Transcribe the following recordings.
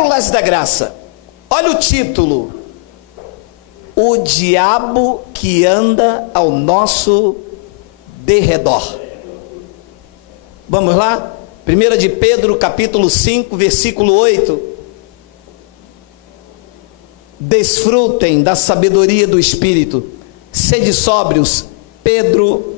Pérolas da Graça. Olha o título: O diabo que anda ao nosso derredor. Vamos lá? 1 de Pedro, capítulo 5, versículo 8. Desfrutem da sabedoria do Espírito, sede sóbrios. Pedro,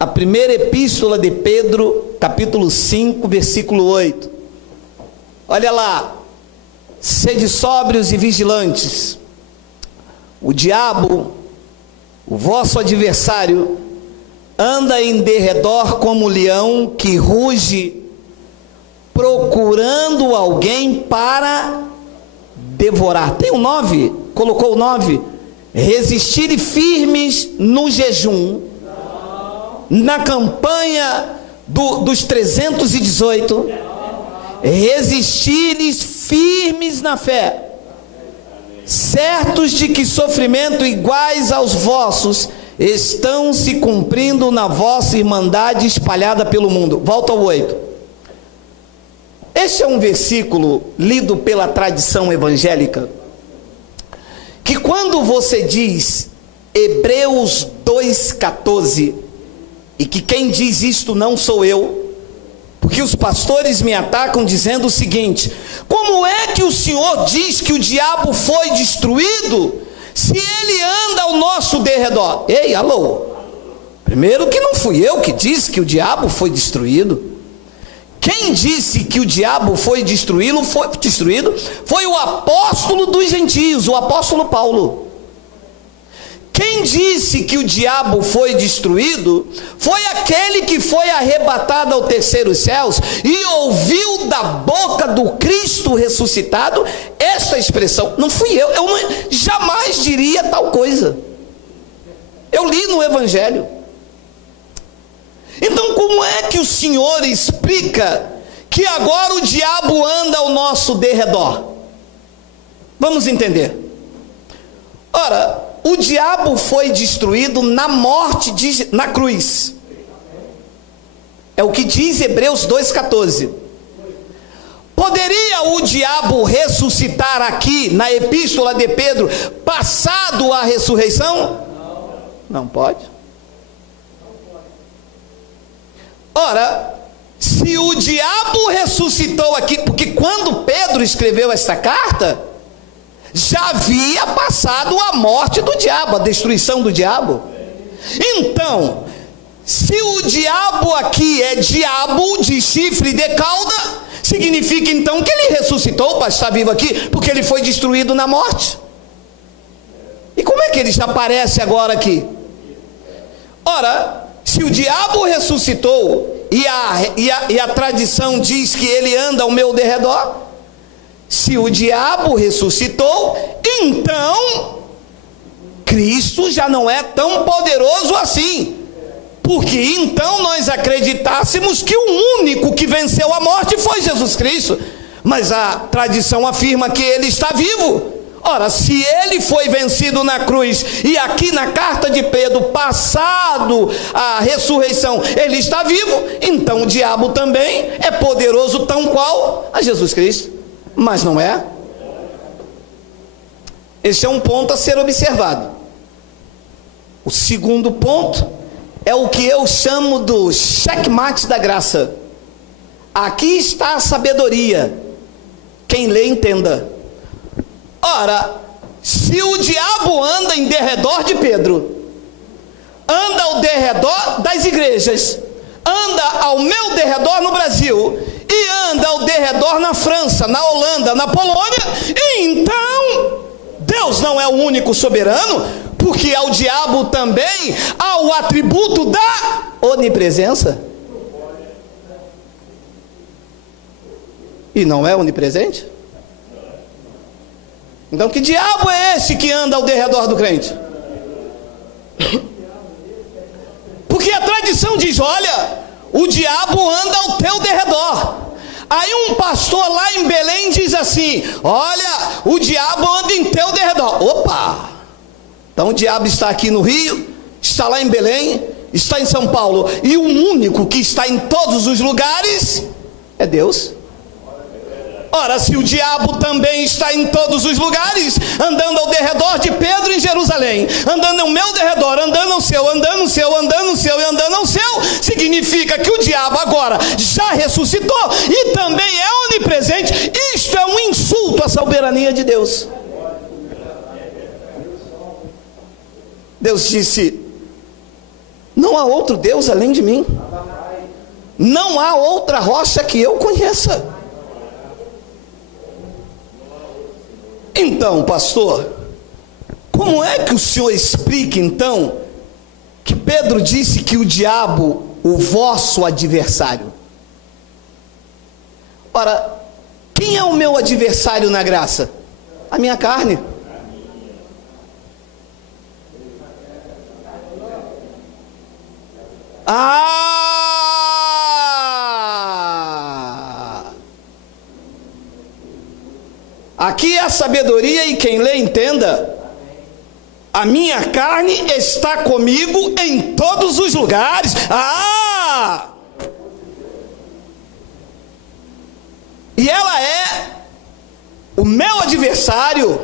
a primeira epístola de Pedro, capítulo 5, versículo 8. Olha lá: sede sóbrios e vigilantes. O diabo, o vosso adversário, anda em derredor como leão que ruge, procurando alguém para devorar. Tem um 9, colocou o 9. Resistirem firmes no jejum, na campanha dos 318, resistirem firmes na fé, certos de que sofrimento iguais aos vossos estão se cumprindo na vossa irmandade espalhada pelo mundo. Volta ao 8. Este é um versículo lido pela tradição evangélica, que quando você diz Hebreus 2,14, e que quem diz isto não sou eu, porque os pastores me atacam dizendo o seguinte: como é que o Senhor diz que o diabo foi destruído, se ele anda ao nosso derredor? Ei, alô, primeiro que não fui eu que disse que o diabo foi destruído. Quem disse que o diabo foi destruído foi o apóstolo dos gentios, o apóstolo Paulo. Quem disse que o diabo foi destruído foi aquele que foi arrebatado ao terceiro céus e ouviu da boca do Cristo ressuscitado esta expressão. Não fui eu jamais diria tal coisa. Eu li no Evangelho. Então, como é que o Senhor explica que agora o diabo anda ao nosso derredor? Vamos entender. Ora, o diabo foi destruído na morte, na cruz. É o que diz Hebreus 2,14. Poderia o diabo ressuscitar aqui na epístola de Pedro, passado a ressurreição? Não pode. Ora, se o diabo ressuscitou aqui, porque quando Pedro escreveu esta carta, já havia passado a morte do diabo, a destruição do diabo. Então, se o diabo aqui é diabo de chifre e de cauda, significa então que ele ressuscitou para estar vivo aqui, porque ele foi destruído na morte. E como é que ele já aparece agora aqui? Ora, se o diabo ressuscitou e a tradição diz que ele anda ao meu derredor, se o diabo ressuscitou, então Cristo já não é tão poderoso assim, porque então nós acreditássemos que o único que venceu a morte foi Jesus Cristo, mas a tradição afirma que ele está vivo. Ora, se ele foi vencido na cruz, e aqui na carta de Pedro, passado a ressurreição, ele está vivo, então o diabo também é poderoso tão qual a Jesus Cristo. Mas não é? Esse é um ponto a ser observado. O segundo ponto é o que eu chamo do checkmate da graça. Aqui está a sabedoria. Quem lê, entenda. Ora, se o diabo anda em derredor de Pedro, anda ao derredor das igrejas, anda ao meu derredor no Brasil, e anda ao derredor na França, na Holanda, na Polônia, então Deus não é o único soberano, porque ao diabo também há o atributo da onipresença. E não é onipresente? Então que diabo é esse que anda ao derredor do crente? Porque a tradição diz: olha, o diabo anda ao teu derredor. Aí um pastor lá em Belém diz assim: olha, o diabo anda em teu derredor. Opa! Então o diabo está aqui no Rio, está lá em Belém, está em São Paulo, e o único que está em todos os lugares é Deus. Ora, se o diabo também está em todos os lugares, andando ao derredor de Pedro em Jerusalém, andando ao meu derredor, andando ao seu, andando ao seu, andando ao seu e andando ao seu, significa que o diabo agora já ressuscitou e também é onipresente. Isto é um insulto à soberania de Deus. Deus disse: não há outro Deus além de mim, não há outra rocha que eu conheça. Então, pastor, como é que o senhor explica então que Pedro disse que o diabo, o vosso adversário? Ora, quem é o meu adversário na graça? A minha carne. Aqui é a sabedoria, e quem lê entenda. A minha carne está comigo em todos os lugares. E ela é o meu adversário.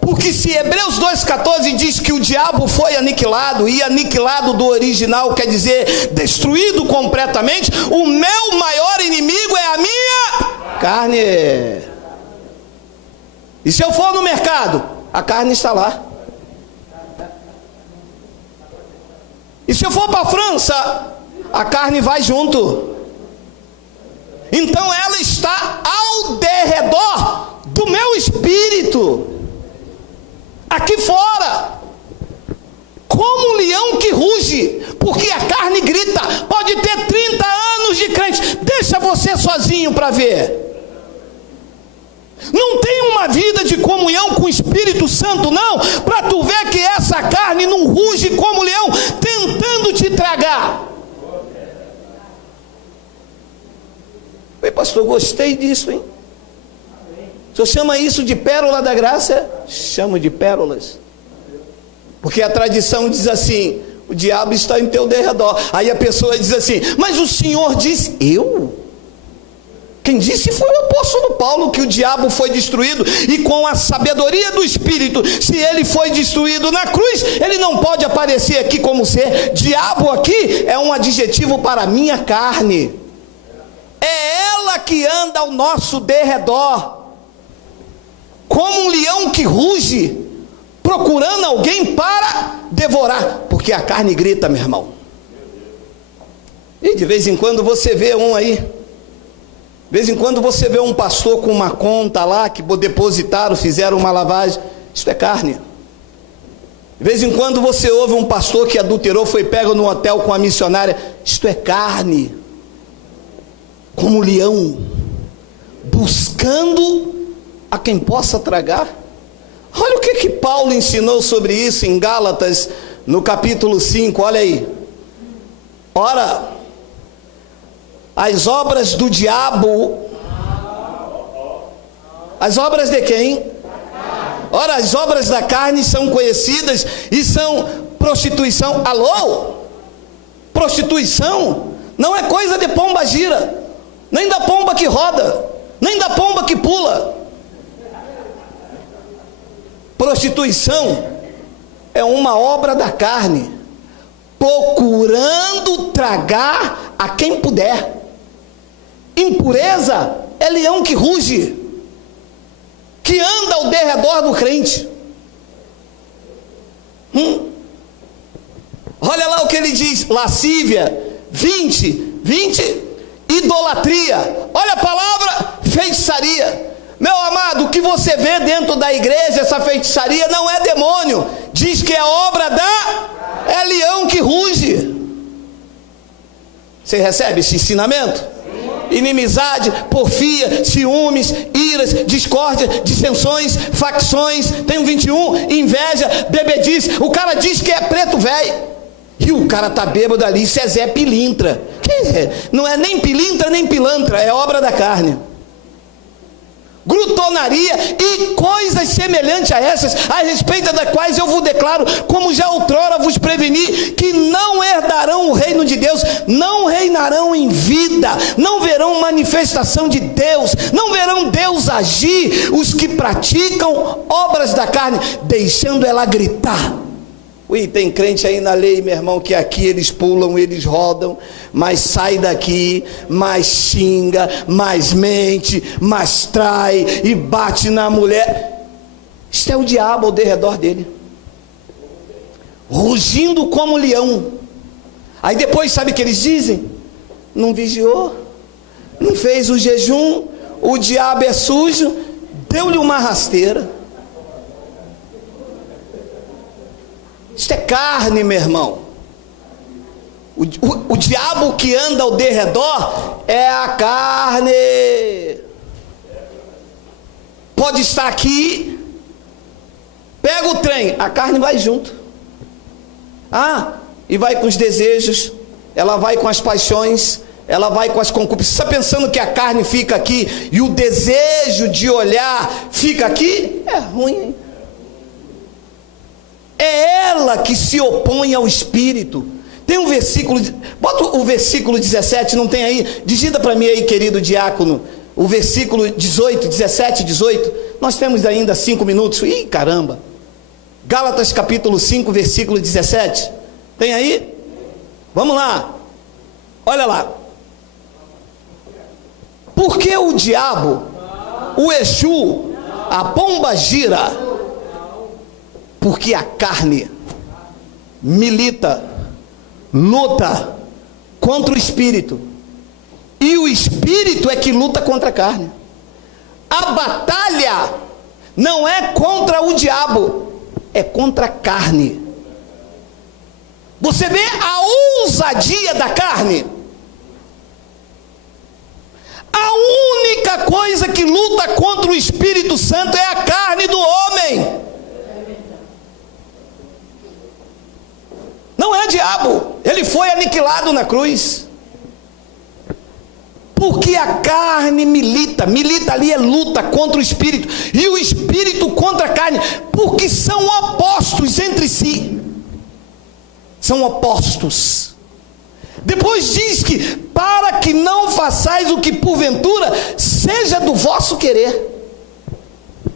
Porque se Hebreus 2,14 diz que o diabo foi aniquilado, e aniquilado do original quer dizer destruído completamente, o meu maior inimigo é a minha carne. E se eu for no mercado, a carne está lá. E se eu for para a França, a carne vai junto. Então ela está ao derredor do meu espírito, aqui fora, como um leão que ruge, porque a carne grita. Pode ter 30 anos de crente, deixa você sozinho para ver. Não tem uma vida de comunhão com o Espírito Santo, não, para tu ver que essa carne não ruge como leão, tentando te tragar. Oi, pastor, gostei disso, hein? O senhor chama isso de pérola da graça? Chamo de pérolas. Porque a tradição diz assim: o diabo está em teu derredor. Aí a pessoa diz assim: mas o senhor disse. Eu? Quem disse foi o apóstolo Paulo que o diabo foi destruído, e com a sabedoria do Espírito, se ele foi destruído na cruz, ele não pode aparecer aqui como ser. Diabo aqui é um adjetivo para a minha carne. É ela que anda ao nosso derredor, como um leão que ruge, procurando alguém para devorar, porque a carne grita, meu irmão. E de vez em quando você vê um aí, de vez em quando você vê um pastor com uma conta lá, que depositaram, fizeram uma lavagem. Isso é carne. De vez em quando você ouve um pastor que adulterou, foi pego no hotel com a missionária. Isto é carne. Como leão, buscando a quem possa tragar. Olha o que Paulo ensinou sobre isso em Gálatas, no capítulo 5, olha aí. Ora, as obras do diabo, as obras de quem? Ora, as obras da carne são conhecidas e são prostituição. Alô? Prostituição não é coisa de pomba gira, nem da pomba que roda, nem da pomba que pula. Prostituição é uma obra da carne, procurando tragar a quem puder. Impureza é leão que ruge, que anda ao derredor do crente. Olha lá o que ele diz: lascívia, 20, idolatria. Olha a palavra feitiçaria. Meu amado, o que você vê dentro da igreja, essa feitiçaria, não é demônio. Diz que é obra é leão que ruge. Você recebe esse ensinamento? Inimizade, porfia, ciúmes, iras, discórdia, dissensões, facções. Tem um 21, inveja, bebedice. O cara diz que é preto velho, e o cara tá bêbado ali. Isso é Zé Pilintra. Não é nem pilintra nem pilantra, é obra da carne. glutonaria e coisas semelhantes a essas, a respeito das quais eu vos declaro, como já outrora vos preveni, que não herdarão o reino de Deus, não reinarão em vida, não verão manifestação de Deus, não verão Deus agir, os que praticam obras da carne, deixando ela gritar. Ui, tem crente aí na lei, meu irmão, que aqui eles pulam, eles rodam, mas sai daqui, mas xinga, mas mente, mas trai e bate na mulher. Isto é o diabo ao derredor dele, rugindo como leão. Aí depois sabe o que eles dizem? Não vigiou, não fez o jejum, o diabo é sujo, deu-lhe uma rasteira. Isto é carne, meu irmão. O diabo que anda ao derredor é a carne. Pode estar aqui, pega o trem, a carne vai junto. E vai com os desejos, ela vai com as paixões, ela vai com as concupiscências. Você está pensando que a carne fica aqui e o desejo de olhar fica aqui? É ruim, hein? É ela que se opõe ao Espírito. Tem um versículo, bota o versículo 17, não tem aí? Digita para mim aí, querido diácono, o versículo 18, 17, 18. Nós temos ainda 5 minutos. Ih, caramba. Gálatas capítulo 5, versículo 17. Tem aí? Vamos lá. Olha lá. Porque o diabo, o Exu, a pomba gira, porque a carne milita, luta contra o espírito, e o espírito é que luta contra a carne. A batalha não é contra o diabo, é contra a carne. Você vê a ousadia da carne? A única coisa que luta contra o Espírito Santo é a carne do homem. Não é diabo, ele foi aniquilado na cruz. Porque a carne milita ali é luta contra o espírito, e o espírito contra a carne, porque são opostos entre si. São opostos. Depois diz que, para que não façais o que porventura seja do vosso querer.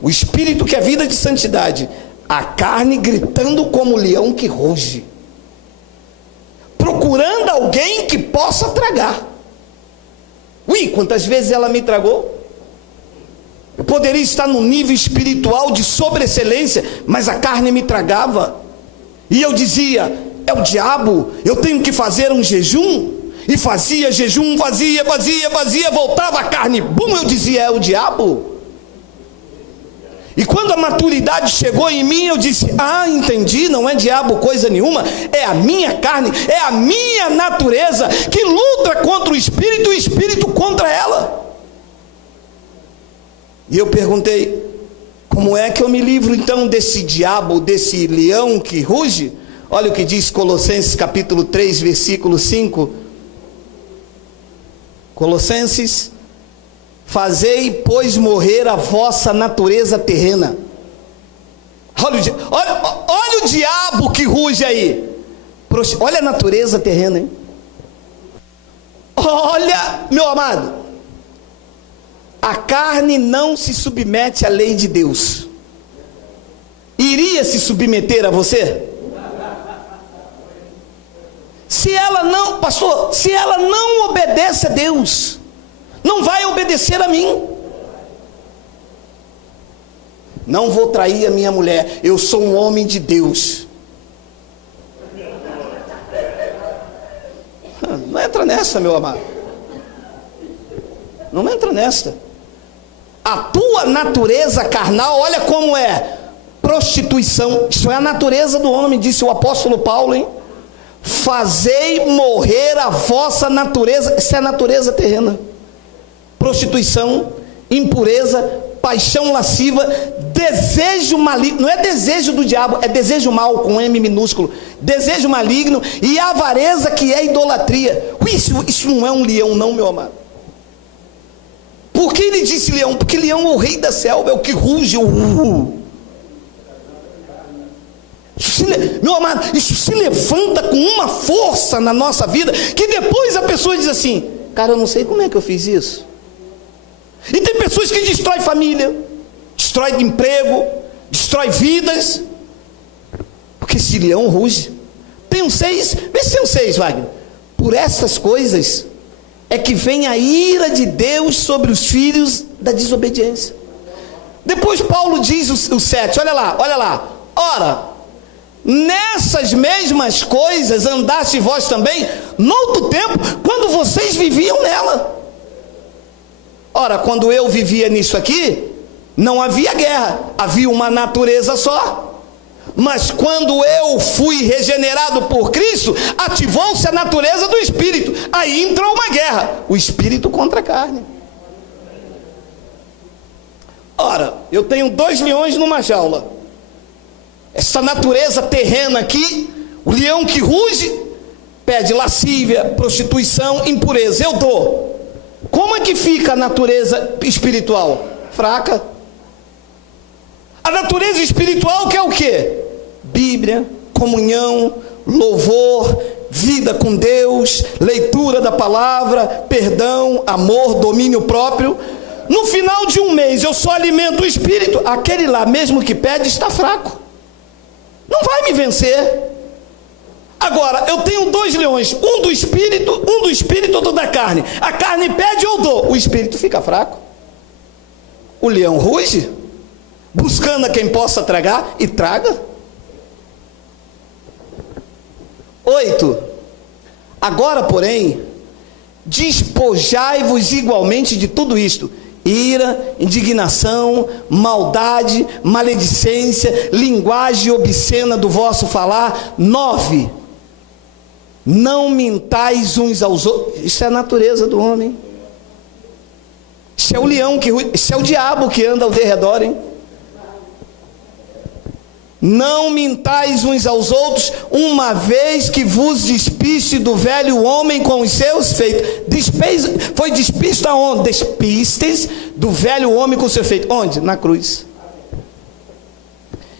O espírito que é vida de santidade, a carne gritando como leão que ruge, procurando alguém que possa tragar. Ui, quantas vezes ela me tragou? Eu poderia estar num nível espiritual de sobreexcelência, mas a carne me tragava, e eu dizia, é o diabo, eu tenho que fazer um jejum, e fazia jejum, fazia, voltava a carne, bum, eu dizia, é o diabo. E quando a maturidade chegou em mim, eu disse, entendi, não é diabo coisa nenhuma, é a minha carne, é a minha natureza, que luta contra o espírito, e o espírito contra ela. E eu perguntei, como é que eu me livro então desse diabo, desse leão que ruge? Olha o que diz Colossenses capítulo 3, versículo 5. Colossenses: fazei, pois, morrer a vossa natureza terrena. Olha o diabo que ruge aí. Olha a natureza terrena, hein? Olha, meu amado, a carne não se submete à lei de Deus. Iria se submeter a você? Se ela não, pastor, se ela não obedece a Deus, não vai obedecer a mim. Não vou trair a minha mulher, eu sou um homem de Deus. Não entra nessa, meu amado. Não entra nessa. A tua natureza carnal, olha como é: prostituição. Isso é a natureza do homem, disse o apóstolo Paulo, hein? Fazei morrer a vossa natureza. Isso é a natureza terrena. Prostituição, impureza, paixão lasciva, desejo maligno. Não é desejo do diabo, é desejo mal com M minúsculo. Desejo maligno e avareza, que é idolatria. Isso não é um leão não, meu amado. Por que ele disse leão? Porque leão é o rei da selva, é o que ruge. Meu amado, isso se levanta com uma força na nossa vida, que depois a pessoa diz assim: cara, eu não sei como é que eu fiz isso. E tem pessoas que destroem família, destrói emprego, destrói vidas, porque esse leão ruge. Tem um 6, vê se tem um 6, Wagner. Por essas coisas é que vem a ira de Deus sobre os filhos da desobediência. Depois Paulo diz o 7, olha lá. Ora, nessas mesmas coisas andaste vós também, noutro tempo, quando vocês viviam nela. Ora, quando eu vivia nisso aqui, não havia guerra, havia uma natureza só. Mas quando eu fui regenerado por Cristo, ativou-se a natureza do Espírito. Aí entrou uma guerra, o Espírito contra a carne. Ora, eu tenho 2 leões numa jaula. Essa natureza terrena aqui, o leão que ruge, pede lascívia, prostituição, impureza. Eu dou. Como é que fica a natureza espiritual? Fraca. A natureza espiritual que é o quê? Bíblia, comunhão, louvor, vida com Deus, leitura da palavra, perdão, amor, domínio próprio. No final de um mês eu só alimento o espírito, aquele lá mesmo que pede está fraco, não vai me vencer. Agora, eu tenho 2 leões, um do espírito, outro da carne. A carne pede, eu dou, o espírito fica fraco. O leão ruge, buscando a quem possa tragar, e traga. 8. Agora, porém, despojai-vos igualmente de tudo isto: ira, indignação, maldade, maledicência, linguagem obscena do vosso falar. 9. Não mintais uns aos outros. Isso é a natureza do homem. Isso é o leão que ruge, isso é o diabo que anda ao derredor, hein? Não mintais uns aos outros, uma vez que vos despiste do velho homem com os seus feitos. Foi despisto aonde? Despistes do velho homem com os seus feitos. Onde? Na cruz.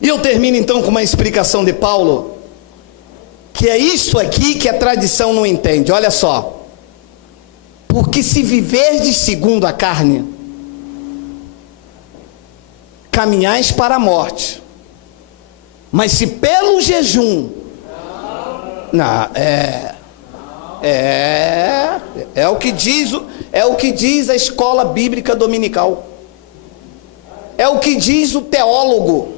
E eu termino então com uma explicação de Paulo, que é isso aqui que a tradição não entende. Olha só. Porque se viverdes segundo a carne, caminhais para a morte. Mas se pelo jejum, é o que diz a escola bíblica dominical, é o que diz o teólogo,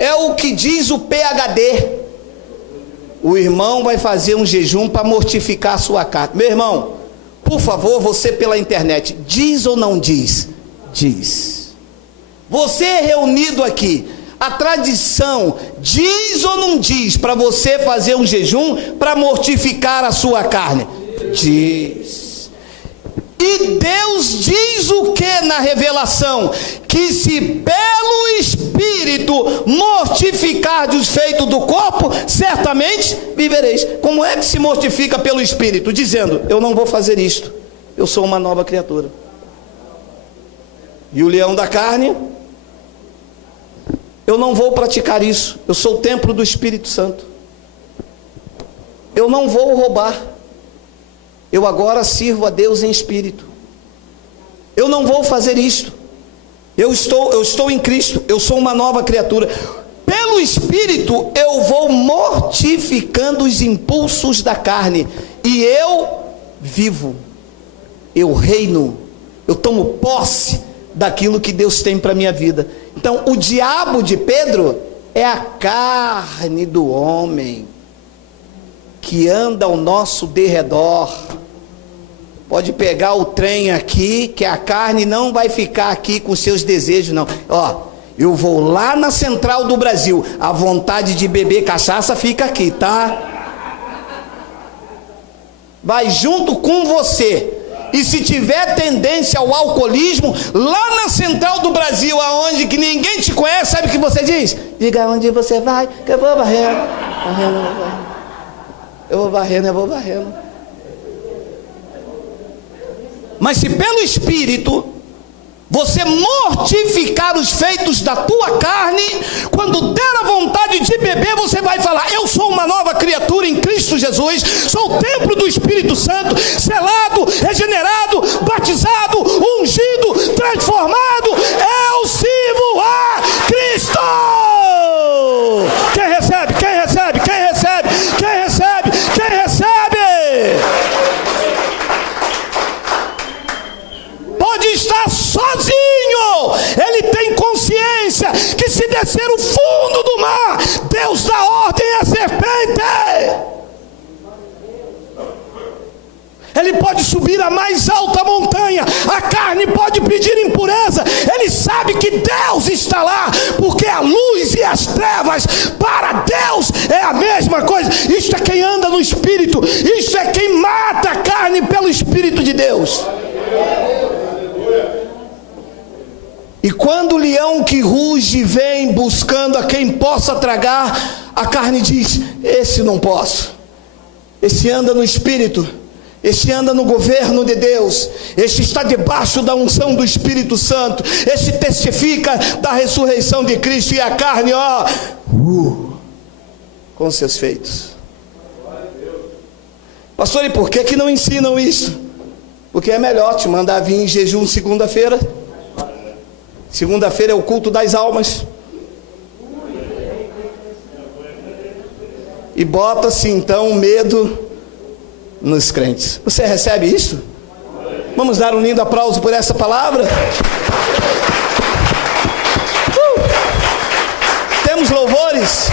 é o que diz o PhD. O irmão vai fazer um jejum para mortificar a sua carne. Meu irmão, por favor, você pela internet, diz ou não diz? Diz. Você reunido aqui, a tradição diz ou não diz para você fazer um jejum para mortificar a sua carne? Diz. E Deus diz o que na revelação? Que se pelo Espírito mortificardes os feitos do corpo, certamente vivereis. Como é que se mortifica pelo Espírito? Dizendo: eu não vou fazer isto, eu sou uma nova criatura. E o leão da carne: eu não vou praticar isso, eu sou o templo do Espírito Santo. Eu não vou roubar, eu agora sirvo a Deus em espírito. Eu não vou fazer isto, eu estou em Cristo, eu sou uma nova criatura. Pelo Espírito eu vou mortificando os impulsos da carne, e eu vivo, eu reino, eu tomo posse daquilo que Deus tem para a minha vida. Então o diabo de Pedro é a carne do homem que anda ao nosso derredor. Pode pegar o trem aqui, que a carne não vai ficar aqui com seus desejos, não. Ó, eu vou lá na central do Brasil, a vontade de beber cachaça fica aqui, tá? Vai junto com você. E se tiver tendência ao alcoolismo, lá na central do Brasil, aonde que ninguém te conhece, sabe o que você diz? Diga onde você vai, que eu vou varrendo. Eu vou varrendo. Mas se pelo Espírito você mortificar os feitos da tua carne, quando der a vontade de beber, você vai falar: eu sou uma nova criatura em Cristo Jesus, sou o templo do Espírito Santo, selado, regenerado, batizado, ungido, transformado, eu sirvo a Cristo. Quem recebe? Quem recebe? Quem recebe? Quem recebe? Quem recebe? Pode estar sozinho, ele tem consciência que se descer o fundo do mar, Deus dá ordem à serpente. Ele pode subir a mais alta montanha, a carne pode pedir impureza, ele sabe que Deus está lá, porque a luz e as trevas para Deus é a mesma coisa. Isto é quem anda no Espírito, isto é quem mata a carne pelo Espírito de Deus. E quando o leão que ruge vem buscando a quem possa tragar, a carne diz: esse não posso. Esse anda no Espírito, esse anda no governo de Deus, esse está debaixo da unção do Espírito Santo, esse testifica da ressurreição de Cristo. E a carne, com seus feitos. Pastor, e por que não ensinam isso? Porque é melhor te mandar vir em jejum segunda-feira. Segunda-feira é o culto das almas. E bota-se então medo nos crentes. Você recebe isso? Vamos dar um lindo aplauso por essa palavra? Temos louvores?